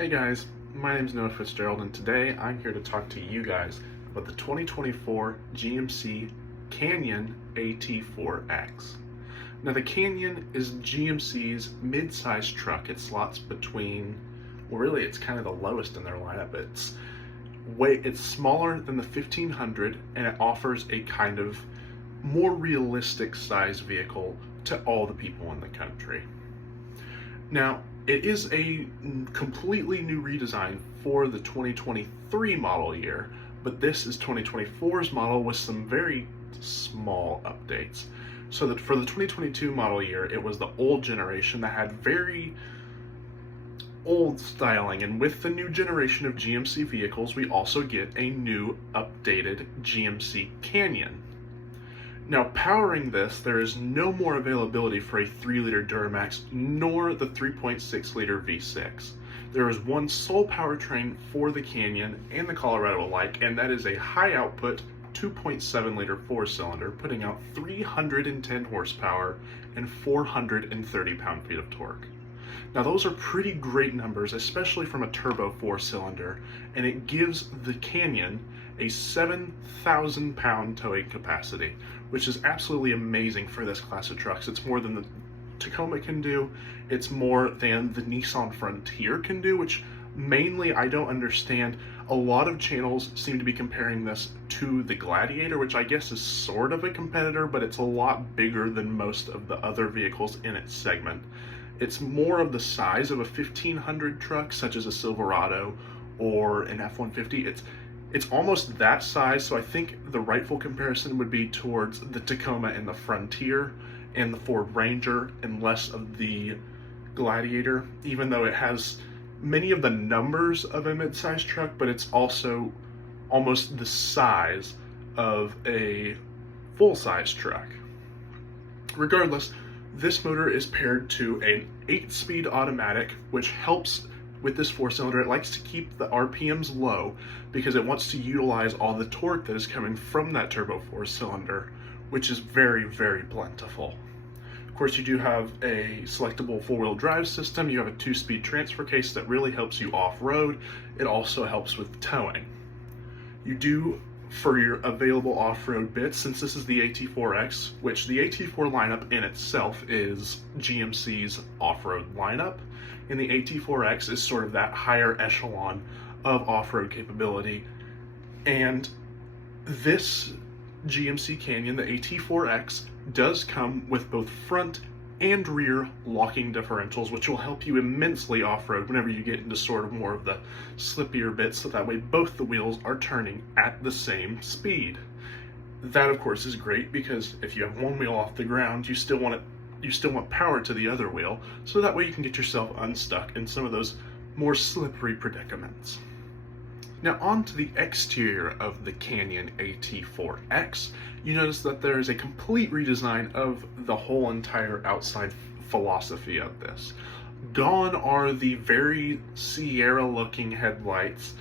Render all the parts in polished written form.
Hey guys, my name is Noah Fitzgerald, and today I'm here to talk to you guys about the 2024 GMC Canyon AT4X. Now the Canyon is GMC's mid-size truck. It slots between, well really it's kind of the lowest in their lineup. It's smaller than the 1500 and it offers a kind of more realistic size vehicle to all the people in the country. Now, it is a completely new redesign for the 2023 model year, but this is 2024's model with some very small updates. So that for the 2022 model year, it was the old generation that had very old styling, and with the new generation of GMC vehicles, we also get a new updated GMC Canyon. Now, powering this, there is no more availability for a 3-liter Duramax nor the 3.6-liter V6. There is one sole powertrain for the Canyon and the Colorado alike, and that is a high-output 2.7-liter 4-cylinder, putting out 310 horsepower and 430 pound-feet of torque. Now, those are pretty great numbers, especially from a turbo 4-cylinder, and it gives the Canyon a 7,000 pound towing capacity, which is absolutely amazing for this class of trucks. It's more than the Tacoma can do, it's more than the Nissan Frontier can do, which mainly I don't understand. A lot of channels seem to be comparing this to the Gladiator, which I guess is sort of a competitor, but it's a lot bigger than most of the other vehicles in its segment. It's more of the size of a 1500 truck, such as a Silverado or an F-150. It's almost that size, so I think the rightful comparison would be towards the Tacoma and the Frontier and the Ford Ranger, and less of the Gladiator, even though it has many of the numbers of a mid-size truck, but it's also almost the size of a full-size truck. Regardless, this motor is paired to an 8-speed automatic, which helps with this 4-cylinder. It likes to keep the RPMs low because it wants to utilize all the torque that is coming from that turbo 4-cylinder, which is very, very plentiful. Of course, you do have a selectable 4-wheel drive system. You have a 2-speed transfer case that really helps you off-road. It also helps with towing. You do, for your available off-road bits, since this is the AT4X, which the AT4 lineup in itself is GMC's off-road lineup, and the AT4X is sort of that higher echelon of off-road capability. And this GMC Canyon, the AT4X, does come with both front and rear locking differentials, which will help you immensely off-road whenever you get into sort of more of the slippier bits, so that way both the wheels are turning at the same speed. That, of course, is great because if you have one wheel off the ground, you still want power to the other wheel, so that way you can get yourself unstuck in some of those more slippery predicaments. Now, on to the exterior of the Canyon AT4X, you notice that there is a complete redesign of the whole entire outside philosophy of this. Gone are the very Sierra-looking headlights,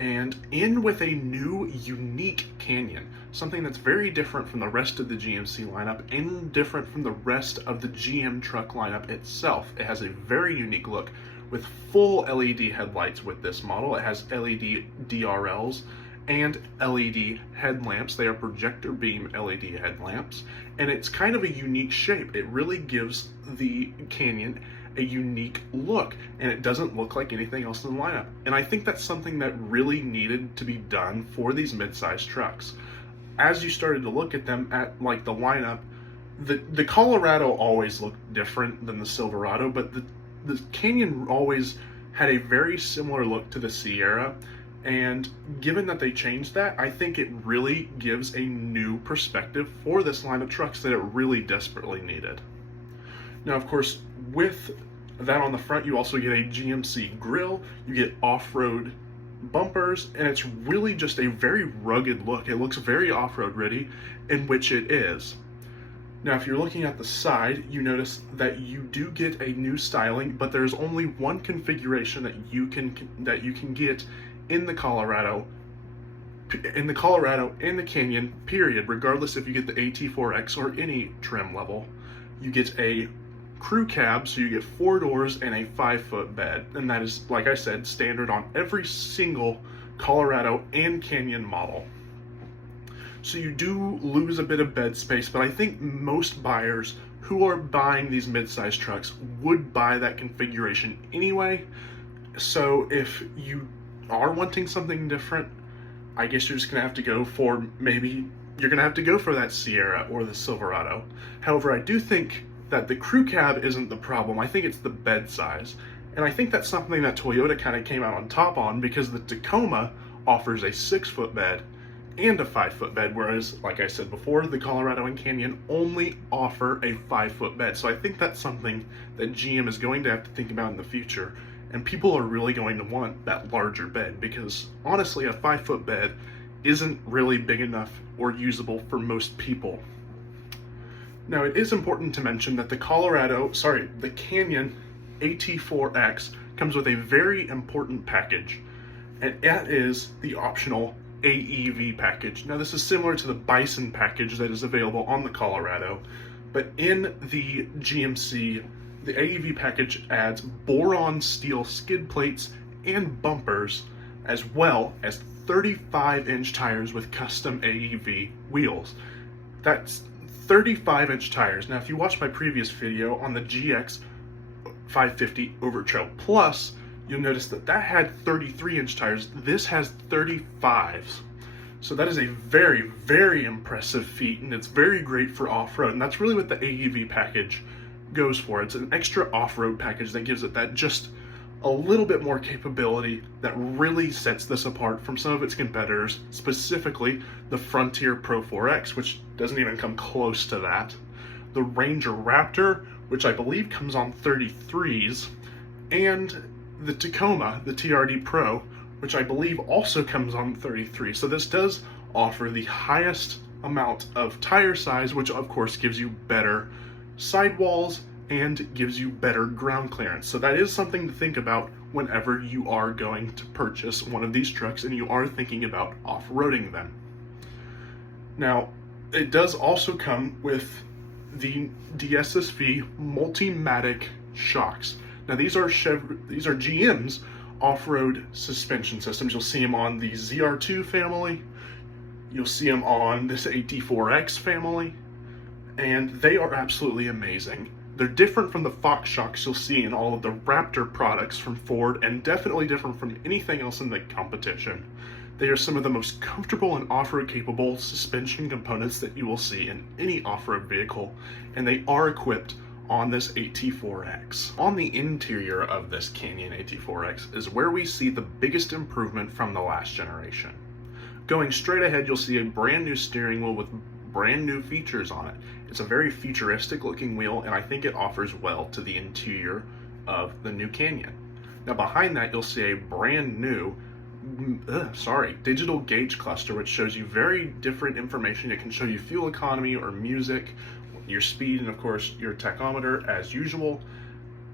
and in with a new, unique Canyon, something that's very different from the rest of the GMC lineup and different from the rest of the GM truck lineup itself. It has a very unique look with full LED headlights with this model. It has LED DRLs and LED headlamps. They are projector beam LED headlamps, and it's kind of a unique shape. It really gives the Canyon a unique look, and it doesn't look like anything else in the lineup. And I think that's something that really needed to be done for these mid-sized trucks. As you started to look at them at like the lineup, the Colorado always looked different than the Silverado, but the Canyon always had a very similar look to the Sierra, and given that they changed that, I think it really gives a new perspective for this line of trucks that it really desperately needed. Now, of course, with that on the front, you also get a GMC grille, you get off-road bumpers, and it's really just a very rugged look. It looks very off-road ready, in which it is. Now, if you're looking at the side, you notice that you do get a new styling, but there's only one configuration that you can get in the Colorado and the Canyon, period, regardless if you get the AT4X or any trim level. You get a crew cab, so you get 4 doors and a 5-foot bed, and that is, like I said, standard on every single Colorado and Canyon model. So you do lose a bit of bed space, but I think most buyers who are buying these mid-size trucks would buy that configuration anyway. So if you are wanting something different, I guess you're just gonna have to go for that Sierra or the Silverado. However, I do think that the crew cab isn't the problem. I think it's the bed size. And I think that's something that Toyota kind of came out on top on, because the Tacoma offers a 6-foot bed and a 5-foot bed, whereas, like I said before, the Colorado and Canyon only offer a 5-foot bed. So I think that's something that GM is going to have to think about in the future, and people are really going to want that larger bed, because honestly, a 5-foot bed isn't really big enough or usable for most people. Now, it is important to mention that the Canyon AT4X comes with a very important package, and that is the optional AEV package. Now, this is similar to the Bison package that is available on the Colorado, but in the GMC, the AEV package adds boron steel skid plates and bumpers, as well as 35-inch tires with custom AEV wheels. That's 35-inch tires. Now, if you watch my previous video on the GX 550 Overtrail Plus, you'll notice that had 33-inch tires. This has 35s. So that is a very, very impressive feat, and it's very great for off-road, and that's really what the AEV package goes for. It's an extra off-road package that gives it that just a little bit more capability that really sets this apart from some of its competitors, specifically the Frontier Pro 4X, which doesn't even come close to that, the Ranger Raptor, which I believe comes on 33s, and the Tacoma, the TRD Pro, which I believe also comes on 33. So this does offer the highest amount of tire size, which of course gives you better sidewalls and gives you better ground clearance. So that is something to think about whenever you are going to purchase one of these trucks and you are thinking about off-roading them. Now, it does also come with the DSSV Multimatic shocks. Now, these are GM's off-road suspension systems. You'll see them on the ZR2 family. You'll see them on this AT4X family, and they are absolutely amazing. They're different from the Fox shocks you'll see in all of the Raptor products from Ford, and definitely different from anything else in the competition. They are some of the most comfortable and off-road capable suspension components that you will see in any off-road vehicle, and they are equipped on this AT4X. On the interior of this Canyon AT4X is where we see the biggest improvement from the last generation. Going straight ahead, you'll see a brand new steering wheel with brand new features on it. It's a very futuristic looking wheel, and I think it offers well to the interior of the new Canyon. Now behind that, you'll see a brand new digital gauge cluster, which shows you very different information. It can show you fuel economy or music, your speed, and of course your tachometer as usual.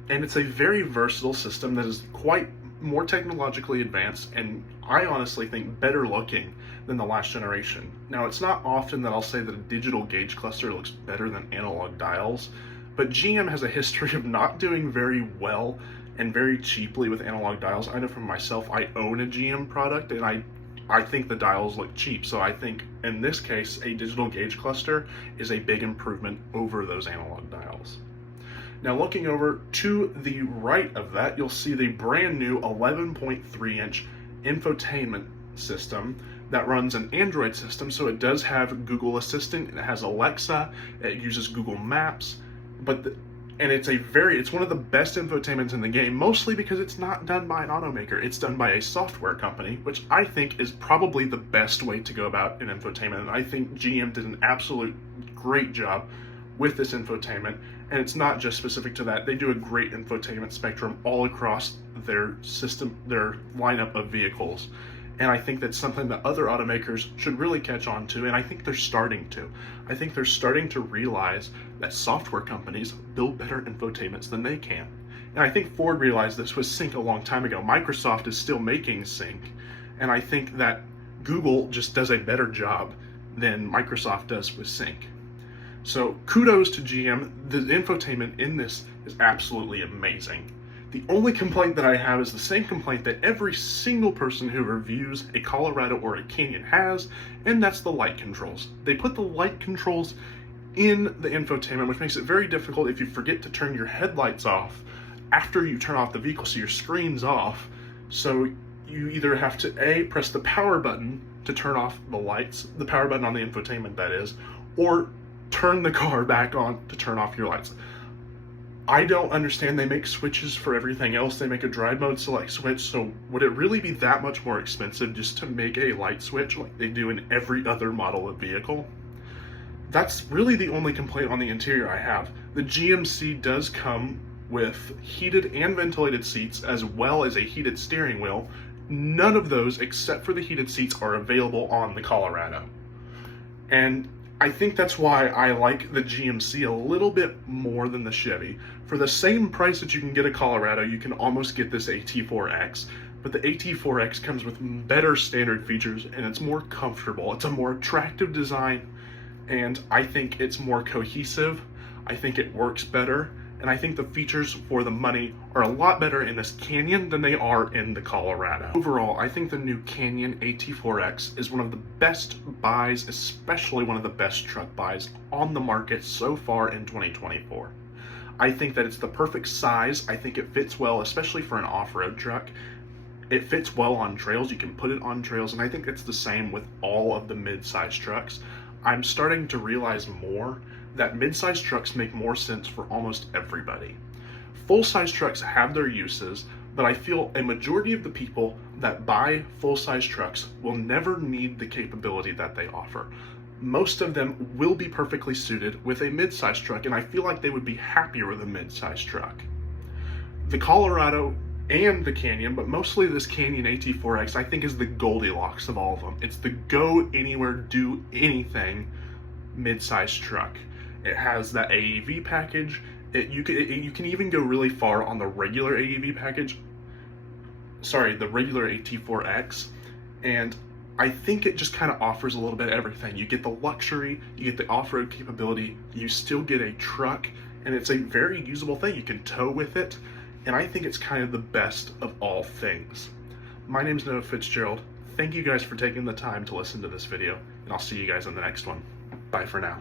And it's a very versatile system that is quite more technologically advanced, and I honestly think better looking than the last generation. Now, it's not often that I'll say that a digital gauge cluster looks better than analog dials, but GM has a history of not doing very well and very cheaply with analog dials. I know for myself, I own a GM product, and I think the dials look cheap. So I think in this case, a digital gauge cluster is a big improvement over those analog dials. Now, looking over to the right of that, you'll see the brand new 11.3-inch infotainment system that runs an Android system. So it does have Google Assistant, it has Alexa, it uses Google Maps, and it's one of the best infotainments in the game, mostly because it's not done by an automaker. It's done by a software company, which I think is probably the best way to go about an infotainment. And I think GM did an absolute great job with this infotainment. And it's not just specific to that. They do a great infotainment spectrum all across their system, their lineup of vehicles. And I think that's something that other automakers should really catch on to, and I think they're starting to. I think they're starting to realize that software companies build better infotainments than they can. And I think Ford realized this with Sync a long time ago. Microsoft is still making Sync, and I think that Google just does a better job than Microsoft does with Sync. So kudos to GM. The infotainment in this is absolutely amazing. The only complaint that I have is the same complaint that every single person who reviews a Colorado or a Canyon has, and that's the light controls. They put the light controls in the infotainment, which makes it very difficult if you forget to turn your headlights off after you turn off the vehicle, so your screen's off. So you either have to A, press the power button to turn off the lights, the power button on the infotainment that is, or turn the car back on to turn off your lights. I don't understand. They make switches for everything else. They make a drive mode select switch, so would it really be that much more expensive just to make a light switch like they do in every other model of vehicle? That's really the only complaint on the interior I have. The GMC does come with heated and ventilated seats as well as a heated steering wheel. None of those, except for the heated seats, are available on the Colorado. And I think that's why I like the GMC a little bit more than the Chevy. For the same price that you can get a Colorado, you can almost get this AT4X, but the AT4X comes with better standard features and it's more comfortable. It's a more attractive design, and I think it's more cohesive. I think it works better, and I think the features for the money are a lot better in this Canyon than they are in the Colorado. Overall, I think the new Canyon AT4X is one of the best buys, especially one of the best truck buys on the market so far in 2024. I think that it's the perfect size. I think it fits well, especially for an off-road truck. It fits well on trails. You can put it on trails, and I think it's the same with all of the mid-size trucks. I'm starting to realize more that mid-size trucks make more sense for almost everybody. Full-size trucks have their uses, but I feel a majority of the people that buy full-size trucks will never need the capability that they offer. Most of them will be perfectly suited with a mid-size truck, and I feel like they would be happier with a mid-size truck. The Colorado and the Canyon, but mostly this Canyon AT4X, I think is the Goldilocks of all of them. It's the go anywhere, do anything mid-size truck. It has that AEV package. You can even go really far on the regular AEV package. Sorry, the regular AT4X. And I think it just kind of offers a little bit of everything. You get the luxury, you get the off-road capability, you still get a truck, and it's a very usable thing. You can tow with it, and I think it's kind of the best of all things. My name is Noah Fitzgerald. Thank you guys for taking the time to listen to this video, and I'll see you guys in the next one. Bye for now.